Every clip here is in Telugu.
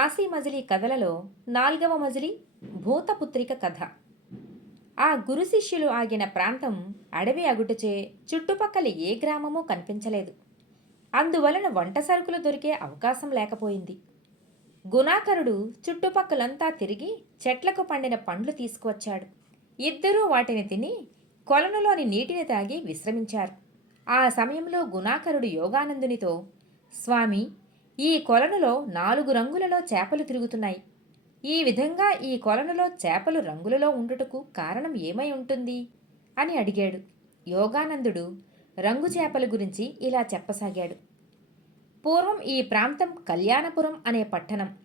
కాశీ మజిలీ కథలలో నాల్గవ మజిలీ భూతపుత్రిక కథ. ఆ గురు శిష్యులు ఆగిన ప్రాంతం అడవి అగుటచే చుట్టుపక్కల ఏ గ్రామమూ కనిపించలేదు. అందువలన వంట సరుకులు దొరికే అవకాశం లేకపోయింది. గుణాకరుడు చుట్టుపక్కలంతా తిరిగి చెట్లకు పండిన పండ్లు తీసుకువచ్చాడు. ఇద్దరూ వాటిని తిని కొలనులోని నీటిని తాగి విశ్రమించారు. ఆ సమయంలో గుణాకరుడు యోగానందునితో స్వామి ఈ కొలనులో నాలుగు రంగులలో చేపలు తిరుగుతున్నాయి. ఈ విధంగా ఈ కొలనులో చేపలు రంగులలో ఉండుటకు కారణం ఏమై ఉంటుంది? అని అడిగాడు. యోగానందుడు రంగు చేపల గురించి ఇలా చెప్పసాగాడు. పూర్వం ఈ ప్రాంతం కళ్యాణపురం అనే పట్టణం.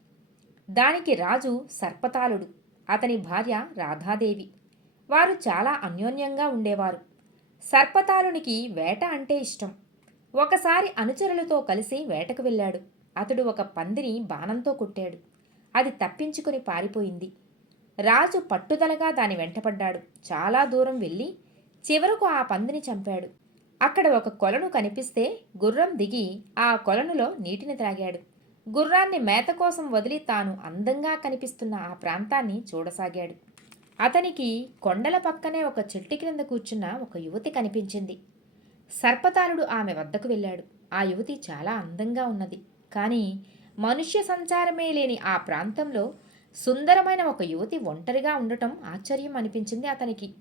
దానికి రాజు సర్పతాలుడు అతని భార్య రాధాదేవి. వారు చాలా అన్యోన్యంగా ఉండేవారు. సర్పతాలునికి వేట అంటే ఇష్టం. ఒకసారి అనుచరులతో కలిసి వేటకు వెళ్ళాడు. అతడు ఒక పందిని బాణంతో కొట్టాడు. అది తప్పించుకుని పారిపోయింది. రాజు పట్టుదలగా దాని వెంటపడ్డాడు. చాలా దూరం వెళ్ళి చివరకు ఆ పందిని చంపాడు. అక్కడ ఒక కొలను కనిపిస్తే గుర్రం దిగి ఆ కొలనులో నీటిని త్రాగాడు. గుర్రాన్ని మేత కోసం వదిలి తాను అందంగా కనిపిస్తున్న ఆ ప్రాంతాన్ని చూడసాగాడు. అతనికి కొండల పక్కనే ఒక చెట్టు క్రింద కూర్చున్న ఒక యువతి కనిపించింది. సర్పతాలుడు ఆమె వద్దకు వెళ్ళాడు. ఆ యువతి చాలా అందంగా ఉన్నది. కానీ మనుష్య సంచారమే లేని ఆ ప్రాంతంలో సుందరమైన ఒక యువతి ఒంటరిగా ఉండటం ఆశ్చర్యం అనిపించింది అతనికి.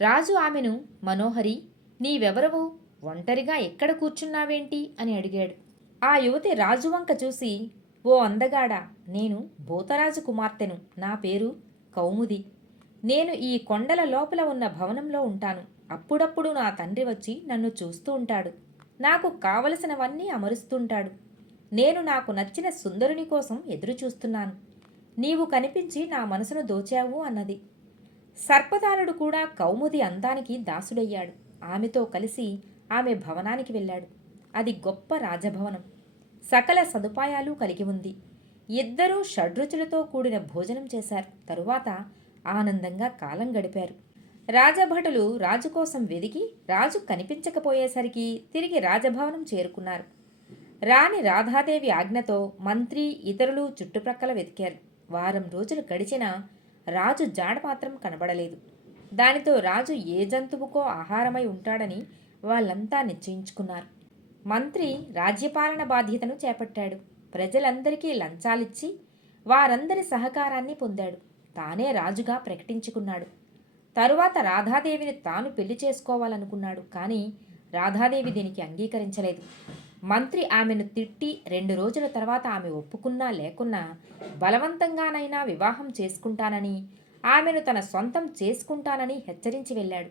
రాజు ఆమెను మనోహరి నీవెవరవు? ఒంటరిగా ఎక్కడ కూర్చున్నావేంటి? అని అడిగాడు. ఆ యువతి రాజు వంక చూసి ఓ అందగాడా నేను భూతరాజు కుమార్తెను. నా పేరు కౌముది. నేను ఈ కొండల లోపల ఉన్న భవనంలో ఉంటాను. అప్పుడప్పుడు నా తండ్రి వచ్చి నన్ను చూస్తూ ఉంటాడు. నాకు కావలసినవన్నీ అమరుస్తుంటాడు. నేను నాకు నచ్చిన సుందరుని కోసం ఎదురుచూస్తున్నాను. నీవు కనిపించి నా మనసును దోచావు అన్నది. సర్పదారుడు కూడా కౌముది అందానికి దాసుడయ్యాడు. ఆమెతో కలిసి ఆమె భవనానికి వెళ్ళాడు. అది గొప్ప రాజభవనం. సకల సదుపాయాలు కలిగి ఉంది. ఇద్దరూ షడ్రుచులతో కూడిన భోజనం చేశారు. తరువాత ఆనందంగా కాలం గడిపారు. రాజభటులు రాజు కోసం వెదిగి రాజు కనిపించకపోయేసరికి తిరిగి రాజభవనం చేరుకున్నారు. రాణి రాధాదేవి ఆజ్ఞతో మంత్రి ఇతరులు చుట్టుప్రక్కల వెతికారు. వారం రోజులు గడిచినా రాజు జాడ మాత్రం కనబడలేదు. దానితో రాజు ఏ జంతువుకో ఆహారమై ఉంటాడని వాళ్ళంతా నిశ్చయించుకున్నారు. మంత్రి రాజ్యపాలన బాధ్యతను చేపట్టాడు. ప్రజలందరికీ లంచాలిచ్చి వారందరి సహకారాన్ని పొందాడు. తానే రాజుగా ప్రకటించుకున్నాడు. తరువాత రాధాదేవిని తాను పెళ్ళి చేసుకోవాలనుకున్నాడు. కానీ రాధాదేవి దీనికి అంగీకరించలేదు. మంత్రి ఆమెను తిట్టి రెండు రోజుల తర్వాత ఆమె ఒప్పుకున్నా లేకున్నా బలవంతంగానైనా వివాహం చేసుకుంటానని ఆమెను తన సొంతం చేసుకుంటానని హెచ్చరించి వెళ్ళాడు.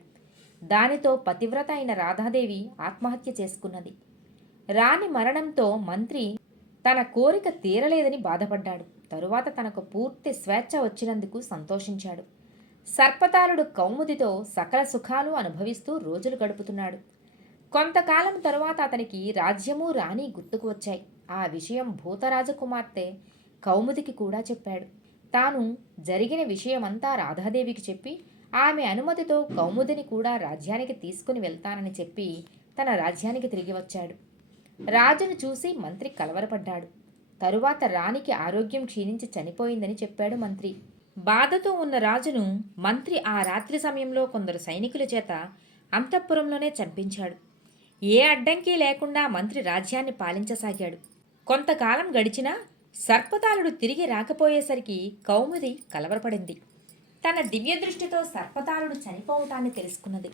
దానితో పతివ్రత అయిన రాధాదేవి ఆత్మహత్య చేసుకున్నది. రాణి మరణంతో మంత్రి తన కోరిక తీరలేదని బాధపడ్డాడు. తరువాత తనకు పూర్తి స్వేచ్ఛ వచ్చినందుకు సంతోషించాడు. సర్పతాలుడు కౌముదితో సకల సుఖాలు అనుభవిస్తూ రోజులు గడుపుతున్నాడు. కొంతకాలం తరువాత అతనికి రాజ్యము రాణి గుర్తుకు వచ్చాయి. ఆ విషయం భూతరాజ కుమార్తె కౌముదికి కూడా చెప్పాడు. తాను జరిగిన విషయమంతా రాధాదేవికి చెప్పి ఆమె అనుమతితో కౌముదిని కూడా రాజ్యానికి తీసుకుని వెళ్తానని చెప్పి తన రాజ్యానికి తిరిగి వచ్చాడు. రాజును చూసి మంత్రి కలవరపడ్డాడు. తరువాత రాణికి ఆరోగ్యం క్షీణించి చనిపోయిందని చెప్పాడు మంత్రి. బాధతో ఉన్న రాజును మంత్రి ఆ రాత్రి సమయంలో కొందరు సైనికుల చేత అంతఃపురంలోనే చంపించాడు. ఏ అడ్డంకి లేకుండా మంత్రి రాజ్యాన్ని పాలించసాగాడు. కొంతకాలం గడిచినా సర్పతాలుడు తిరిగి రాకపోయేసరికి కౌముది కలవరపడింది. తన దివ్య దృష్టితో సర్పతాలుడు చనిపోవటాన్ని తెలుసుకున్నది.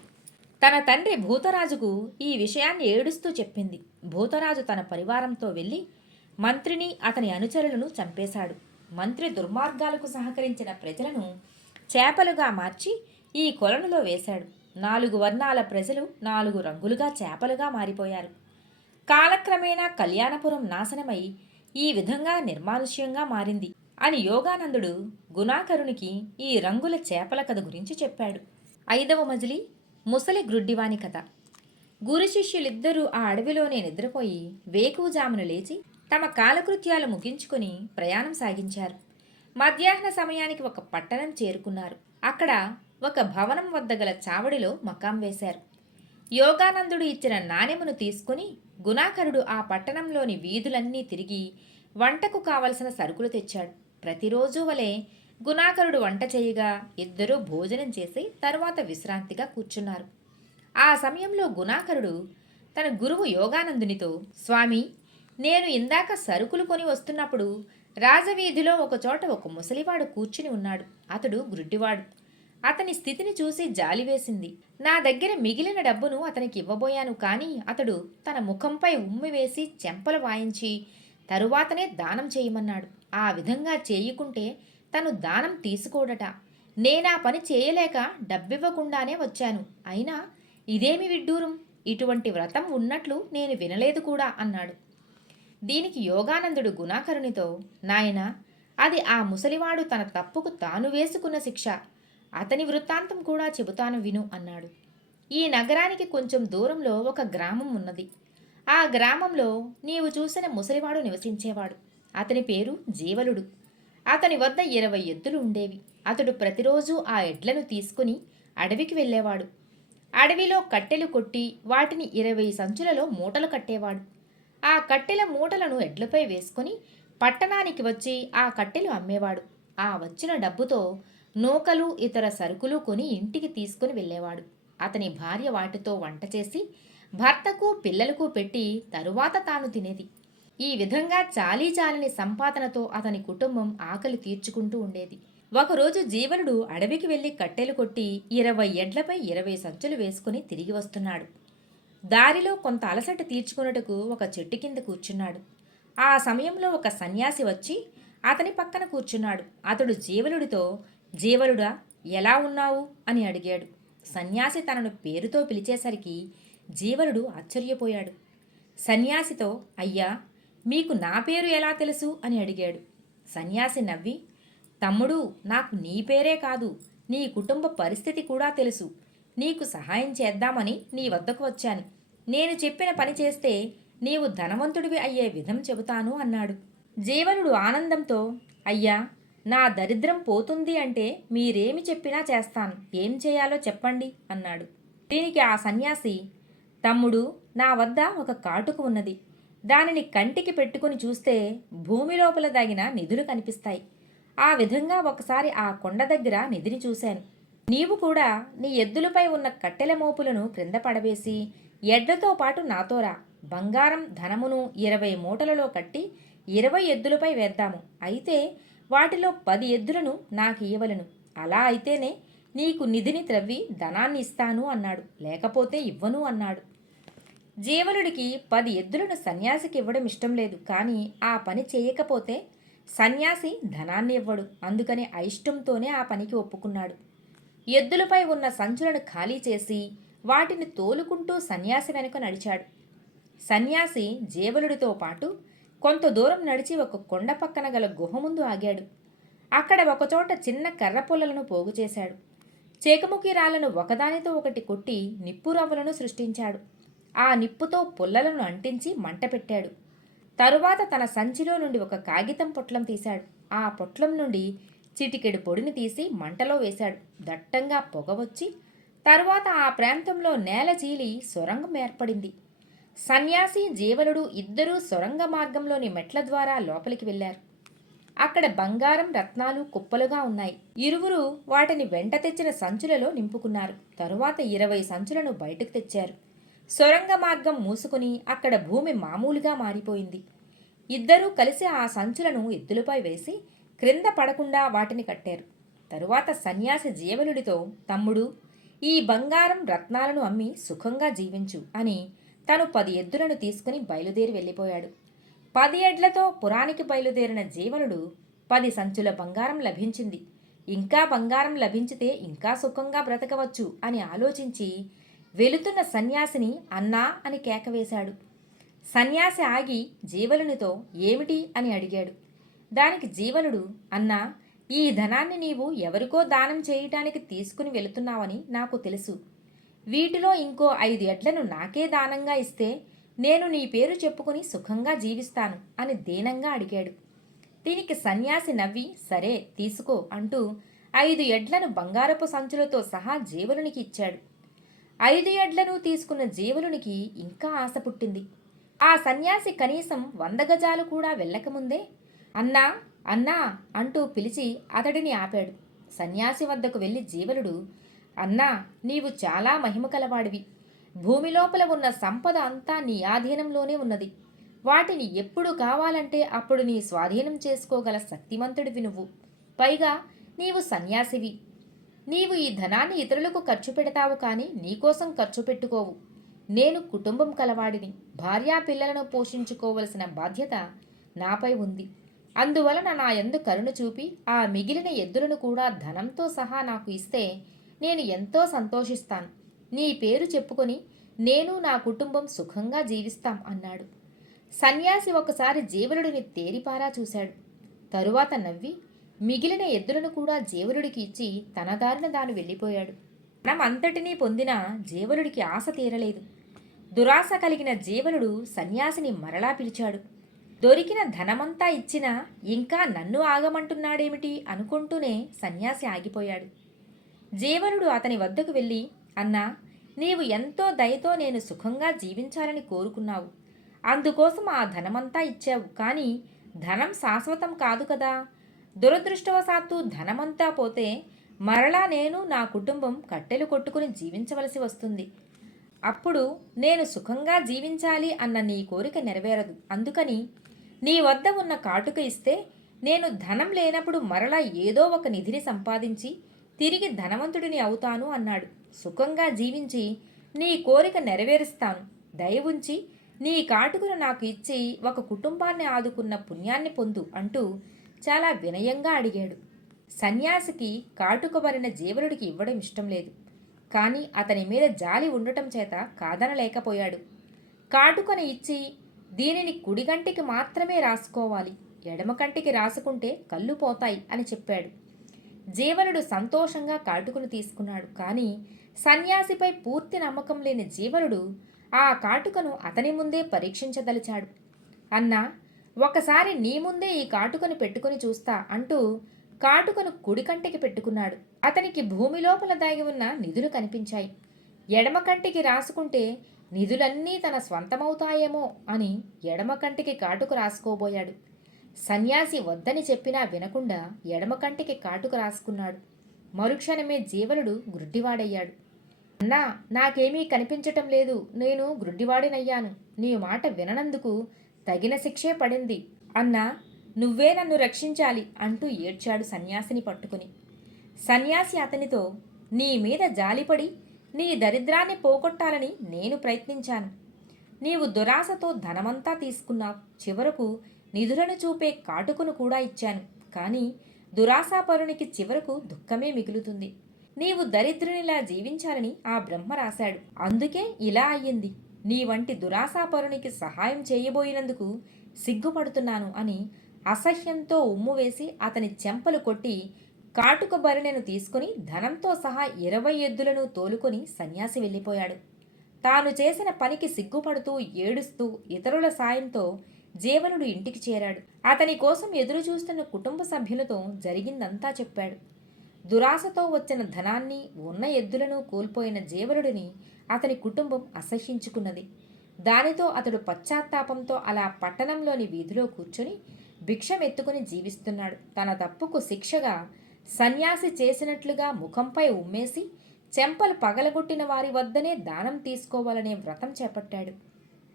తన తండ్రి భూతరాజుకు ఈ విషయాన్ని ఏడుస్తూ చెప్పింది. భూతరాజు తన పరివారంతో వెళ్ళి మంత్రిని అతని అనుచరులను చంపేశాడు. మంత్రి దుర్మార్గాలకు సహకరించిన ప్రజలను చేపలుగా మార్చి ఈ కొలనులో వేశాడు. నాలుగు వర్ణాల ప్రజలు నాలుగు రంగులుగా చేపలుగా మారిపోయారు. కాలక్రమేణా కళ్యాణపురం నాశనమై ఈ విధంగా నిర్మానుష్యంగా మారింది అని యోగానందుడు గుణాకరునికి ఈ రంగుల చేపల కథ గురించి చెప్పాడు. ఐదవ మజిలి ముసలి గ్రుడ్డివాని కథ. గురు శిష్యులిద్దరూ ఆ అడవిలోనే నిద్రపోయి వేకువజామును లేచి తమ కాలకృత్యాలు ముగించుకొని ప్రయాణం సాగించారు. మధ్యాహ్న సమయానికి ఒక పట్టణం చేరుకున్నారు. అక్కడ ఒక భవనం వద్ద గల చావడిలో మకాం వేశారు. యోగానందుడు ఇచ్చిన నాణెమును తీసుకుని గుణాకరుడు ఆ పట్టణంలోని వీధులన్నీ తిరిగి వంటకు కావలసిన సరుకులు తెచ్చాడు. ప్రతిరోజు వలె గుణాకరుడు వంట చేయగా ఇద్దరూ భోజనం చేసి తరువాత విశ్రాంతిగా కూర్చున్నారు. ఆ సమయంలో గుణాకరుడు తన గురువు యోగానందునితో స్వామి నేను ఇందాక సరుకులు కొని వస్తున్నప్పుడు రాజవీధిలో ఒకచోట ఒక ముసలివాడు కూర్చుని ఉన్నాడు. అతడు గ్రుడ్డివాడు అతని స్థితిని చూసి జాలి వేసింది. నా దగ్గర మిగిలిన డబ్బును అతనికి ఇవ్వబోయాను కానీ అతడు తన ముఖంపై ఉమ్మి వేసి చెంపలు వాయించి తరువాతనే దానం చేయమన్నాడు. ఆ విధంగా చేయకుంటే తను దానం తీసుకోడట. నేనా పని చేయలేక డబ్బివ్వకుండానే వచ్చాను. అయినా ఇదేమి విడ్డూరం? ఇటువంటి వ్రతం ఉన్నట్లు నేను వినలేదు కూడా అన్నాడు. దీనికి యోగానందుడు గుణాకరునితో నాయనా అది ఆ ముసలివాడు తన తప్పుకు తాను వేసుకున్న శిక్ష. అతని వృత్తాంతం కూడా చెబుతాను విను అన్నాడు. ఈ నగరానికి కొంచెం దూరంలో ఒక గ్రామం ఉన్నది. ఆ గ్రామంలో నీవు చూసిన ముసలివాడు నివసించేవాడు. అతని పేరు జీవలుడు. అతని వద్ద ఇరవై ఎద్దులు ఉండేవి. అతడు ప్రతిరోజు ఆ ఎడ్లను తీసుకుని అడవికి వెళ్ళేవాడు. అడవిలో కట్టెలు కొట్టి వాటిని ఇరవై సంచులలో మూటలు కట్టేవాడు. ఆ కట్టెల మూటలను ఎడ్లపై వేసుకుని పట్టణానికి వచ్చి ఆ కట్టెలు అమ్మేవాడు. ఆ వచ్చిన డబ్బుతో నూకలు ఇతర సరుకులు కొని ఇంటికి తీసుకుని వెళ్ళేవాడు. అతని భార్య వాటితో వంట చేసి భర్తకు పిల్లలకు పెట్టి తరువాత తాను తినేది. ఈ విధంగా చాలీ చాలని సంపాదనతో అతని కుటుంబం ఆకలి తీర్చుకుంటూ ఉండేది. ఒకరోజు జీవనుడు అడవికి వెళ్ళి కట్టెలు కొట్టి ఇరవై ఎడ్లపై ఇరవై సంచులు వేసుకుని తిరిగి వస్తున్నాడు. దారిలో కొంత అలసట తీర్చుకున్నట్టుకు ఒక చెట్టు కింద కూర్చున్నాడు. ఆ సమయంలో ఒక సన్యాసి వచ్చి అతని పక్కన కూర్చున్నాడు. అతడు జీవలుడితో జీవలుడా ఎలా ఉన్నావు? అని అడిగాడు. సన్యాసి తనను పేరుతో పిలిచేసరికి జీవలుడు ఆశ్చర్యపోయాడు. సన్యాసితో అయ్యా మీకు నా పేరు ఎలా తెలుసు? అని అడిగాడు. సన్యాసి నవ్వి తమ్ముడు నాకు నీ పేరే కాదు. నీ కుటుంబ పరిస్థితి కూడా తెలుసు. నీకు సహాయం చేద్దామని నీ వద్దకు వచ్చాను. నేను చెప్పిన పని చేస్తే నీవు ధనవంతుడివి అయ్యే విధం చెబుతాను అన్నాడు. జీవనుడు ఆనందంతో అయ్యా నా దరిద్రం పోతుంది అంటే మీరేమి చెప్పినా చేస్తాను. ఏం చేయాలో చెప్పండి అన్నాడు. దీనికి ఆ సన్యాసి తమ్ముడు నా వద్ద ఒక కాటుకు ఉన్నది. దానిని కంటికి పెట్టుకుని చూస్తే భూమి లోపల దాగిన నిధులు కనిపిస్తాయి. ఆ విధంగా ఒకసారి ఆ కొండ దగ్గర నిధిని చూశాను. నీవు కూడా నీ ఎద్దులపై ఉన్న కట్టెల మోపులను క్రింద పడవేసి ఎడ్లతో పాటు నాతోరా బంగారం ధనమును ఇరవై మూటలలో కట్టి ఇరవై ఎద్దులపై వేద్దాము. అయితే వాటిలో పది ఎద్దులను నాకు ఇవ్వలను అలా అయితేనే నీకు నిధిని త్రవ్వి ధనాన్ని ఇస్తాను అన్నాడు. లేకపోతే ఇవ్వను అన్నాడు. జీవలుడికి పది ఎద్దులను సన్యాసికి ఇవ్వడం ఇష్టం లేదు. కానీ ఆ పని చేయకపోతే సన్యాసి ధనాన్ని ఇవ్వడు. అందుకని అయిష్టంతోనే ఆ పనికి ఒప్పుకున్నాడు. ఎద్దులపై ఉన్న సంచులను ఖాళీ చేసి వాటిని తోలుకుంటూ సన్యాసి వెనుక నడిచాడు. సన్యాసి జీవలుడితో పాటు కొంత దూరం నడిచి ఒక కొండ పక్కన గల గుహ ముందు ఆగాడు. అక్కడ ఒకచోట చిన్న కర్ర పుల్లలను పోగు చేశాడు. చేకముఖి రాళ్ళను ఒకదానితో ఒకటి కొట్టి నిప్పు రవ్వలను సృష్టించాడు. ఆ నిప్పుతో పుల్లలను అంటించి మంట పెట్టాడు. తరువాత తన సంచిలో నుండి ఒక కాగితం పొట్లం తీశాడు. ఆ పొట్లం నుండి చిటికెడు పొడిని తీసి మంటలో వేశాడు. దట్టంగా పొగ వచ్చి తరువాత ఆ ప్రాంతంలో నేల చీలి సొరంగం ఏర్పడింది. సన్యాసి జీవనుడు ఇద్దరూ సొరంగ మార్గంలోని మెట్ల ద్వారా లోపలికి వెళ్ళారు. అక్కడ బంగారం రత్నాలు కుప్పలుగా ఉన్నాయి. ఇరువురు వాటిని వెంట తెచ్చిన సంచులలో నింపుకున్నారు. తరువాత ఇరవై సంచులను బయటకు తెచ్చారు. సొరంగ మార్గం మూసుకుని అక్కడ భూమి మామూలుగా మారిపోయింది. ఇద్దరూ కలిసి ఆ సంచులను ఎద్దులపై వేసి క్రింద పడకుండా వాటిని కట్టారు. తరువాత సన్యాసి జీవనుడితో తమ్ముడు ఈ బంగారం రత్నాలను అమ్మి సుఖంగా జీవించు అని తను పది ఎద్దులను తీసుకుని బయలుదేరి వెళ్ళిపోయాడు. పది ఎడ్లతో పురానికి బయలుదేరిన జీవనుడు పది సంచుల బంగారం లభించింది. ఇంకా బంగారం లభించితే ఇంకా సుఖంగా బ్రతకవచ్చు అని ఆలోచించి వెళుతున్న సన్యాసిని అన్నా అని కేకవేశాడు. సన్యాసి ఆగి జీవలునితో ఏమిటి అని అడిగాడు. దానికి జీవనుడు అన్నా ఈ ధనాన్ని నీవు ఎవరికో దానం చేయటానికి తీసుకుని వెళుతున్నావని నాకు తెలుసు. వీటిలో ఇంకో ఐదు ఎడ్లను నాకే దానంగా ఇస్తే నేను నీ పేరు చెప్పుకుని సుఖంగా జీవిస్తాను అని దీనంగా అడిగాడు. దీనికి సన్యాసి నవ్వి సరే తీసుకో అంటూ ఐదు ఎడ్లను బంగారపు సంచులతో సహా జీవలునికి ఇచ్చాడు. ఐదు ఎడ్లను తీసుకున్న జీవలునికి ఇంకా ఆశ పుట్టింది. ఆ సన్యాసి కనీసం వంద గజాలు కూడా వెళ్ళకముందే అన్నా అన్నా అంటూ పిలిచి అతడిని ఆపాడు. సన్యాసి వద్దకు వెళ్ళి జీవలుడు అన్నా నీవు చాలా మహిమ కలవాడివి. భూమి లోపల ఉన్న సంపద అంతా నీ ఆధీనంలోనే ఉన్నది. వాటిని ఎప్పుడు కావాలంటే అప్పుడు నీ స్వాధీనం చేసుకోగల శక్తిమంతుడివి నువ్వు. పైగా నీవు సన్యాసివి. నీవు ఈ ధనాన్ని ఇతరులకు ఖర్చు పెడతావు కానీ నీకోసం ఖర్చు పెట్టుకోవు. నేను కుటుంబం కలవాడిని. భార్యా పిల్లలను పోషించుకోవలసిన బాధ్యత నాపై ఉంది. అందువలన నా యందు కరుణ చూపి ఆ మిగిలిన ఎద్దులను కూడా ధనంతో సహా నాకు ఇస్తే నేను ఎంతో సంతోషిస్తాను. నీ పేరు చెప్పుకొని నేను నా కుటుంబం సుఖంగా జీవిస్తాం అన్నాడు. సన్యాసి ఒకసారి జీవరుడిని తేరిపారా చూశాడు. తరువాత నవ్వి మిగిలిన ఎద్దులను కూడా జీవరుడికి ఇచ్చి తన దారిన దాని వెళ్ళిపోయాడు. మనం అంతటినీ పొందిన జీవనుడికి ఆశ తీరలేదు. దురాశ కలిగిన జీవనుడు సన్యాసిని మరలా పిలిచాడు. దొరికిన ధనమంతా ఇచ్చినా ఇంకా నన్ను ఆగమంటున్నాడేమిటి అనుకుంటూనే సన్యాసి ఆగిపోయాడు. జీవనుడు అతని వద్దకు వెళ్ళి అన్నా నీవు ఎంతో దయతో నేను సుఖంగా జీవించాలని కోరుకున్నావు. అందుకోసం ఆ ధనమంతా ఇచ్చావు. కానీ ధనం శాశ్వతం కాదు కదా. దురదృష్టవశాత్తు ధనమంతా పోతే మరలా నేను నా కుటుంబం కట్టెలు కొట్టుకుని జీవించవలసి వస్తుంది. అప్పుడు నేను సుఖంగా జీవించాలి అన్న నీ కోరిక నెరవేరదు. అందుకని నీ వద్ద ఉన్న కాటుక ఇస్తే నేను ధనం లేనప్పుడు మరలా ఏదో ఒక నిధిని సంపాదించి తిరిగి ధనవంతుడిని అవుతాను అన్నాడు. సుఖంగా జీవించి నీ కోరిక నెరవేరుస్తాను. దయ ఉంచి నీ కాటుకును నాకు ఇచ్చి ఒక కుటుంబాన్ని ఆదుకున్న పుణ్యాన్ని పొందు అంటూ చాలా వినయంగా అడిగాడు. సన్యాసికి కాటుకబడిన జీవనుడికి ఇవ్వడం ఇష్టం లేదు. కానీ అతని మీద జాలి ఉండటం చేత కాదనలేకపోయాడు కాటుకను ఇచ్చి దీనిని కుడిగంటికి మాత్రమే రాసుకోవాలి. ఎడమ కంటికి రాసుకుంటే కళ్ళు పోతాయి అని చెప్పాడు. జీవనుడు సంతోషంగా కాటుకును తీసుకున్నాడు. కానీ సన్యాసిపై పూర్తి నమ్మకం లేని జీవనుడు ఆ కాటుకను అతని ముందే పరీక్షించదలిచాడు. అన్నా ఒకసారి నీ ముందే ఈ కాటుకను పెట్టుకుని చూస్తా అంటూ కాటుకను కుడి కంటికి పెట్టుకున్నాడు. అతనికి భూమి లోపల దాగి ఉన్న నిధులు కనిపించాయి. ఎడమ కంటికి రాసుకుంటే నిధులన్నీ తన స్వంతమవుతాయేమో అని ఎడమ కంటికి కాటుకు రాసుకోబోయాడు. సన్యాసి వద్దని చెప్పినా వినకుండా ఎడమ కంటికి కాటుకు రాసుకున్నాడు. మరుక్షణమే జీవనుడు గుడ్డివాడయ్యాడు. అన్నా నాకేమీ కనిపించటం లేదు. నేను గ్రుడ్డివాడినయ్యాను నీ మాట విననందుకు తగిన శిక్షే పడింది. అన్నా నువ్వే నన్ను రక్షించాలి అంటూ ఏడ్చాడు సన్యాసిని పట్టుకుని. సన్యాసి అతనితో నీ మీద జాలిపడి నీ దరిద్రాన్ని పోగొట్టాలని నేను ప్రయత్నించాను. నీవు దురాశతో ధనమంతా తీసుకున్నావు. చివరకు నిధులను చూపే కాటుకును కూడా ఇచ్చాను. కానీ దురాశాపరునికి చివరకు దుఃఖమే మిగులుతుంది. నీవు దరిద్రునిలా జీవించాలని ఆ బ్రహ్మ రాశాడు. అందుకే ఇలా అయ్యింది. నీ వంటి దురాశాపరునికి సహాయం చేయబోయినందుకు సిగ్గుపడుతున్నాను అని అసహ్యంతో ఉమ్ము వేసి అతని చెంపలు కొట్టి కాటుక బరిణెను తీసుకుని ధనంతో సహా ఇరవై ఎద్దులను తోలుకొని సన్యాసి వెళ్ళిపోయాడు. తాను చేసిన పనికి సిగ్గుపడుతూ ఏడుస్తూ ఇతరుల సాయంతో జీవనుడు ఇంటికి చేరాడు. అతని కోసం ఎదురు చూస్తున్న కుటుంబ సభ్యులతో జరిగిందంతా చెప్పాడు. దురాశతో వచ్చిన ధనాన్ని ఉన్న ఎద్దులను కోల్పోయిన జీవనుడిని అతని కుటుంబం అసహ్యించుకున్నది. దానితో అతడు పశ్చాత్తాపంతో అలా పట్టణంలోని వీధిలో కూర్చొని భిక్షమెత్తుకుని జీవిస్తున్నాడు. తన తప్పుకు శిక్షగా సన్యాసి చేసినట్లుగా ముఖంపై ఉమ్మేసి చెంపలు పగలగొట్టిన వారి వద్దనే దానం తీసుకోవాలనే వ్రతం చేపట్టాడు.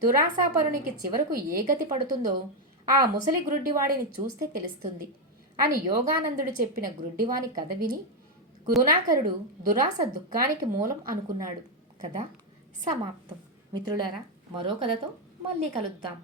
దురాశాపరునికి చివరకు ఏ గతి పడుతుందో ఆ ముసలి గ్రుడ్డివాడిని చూస్తే తెలుస్తుంది అని యోగానందుడు చెప్పిన గ్రుడ్డివాని కథ విని గుణాకరుడు దురాశ దుఃఖానికి మూలం అనుకున్నాడు. కదా? సమాప్తం. మిత్రులారా మరో కథతో మళ్ళీ కలుద్దాం.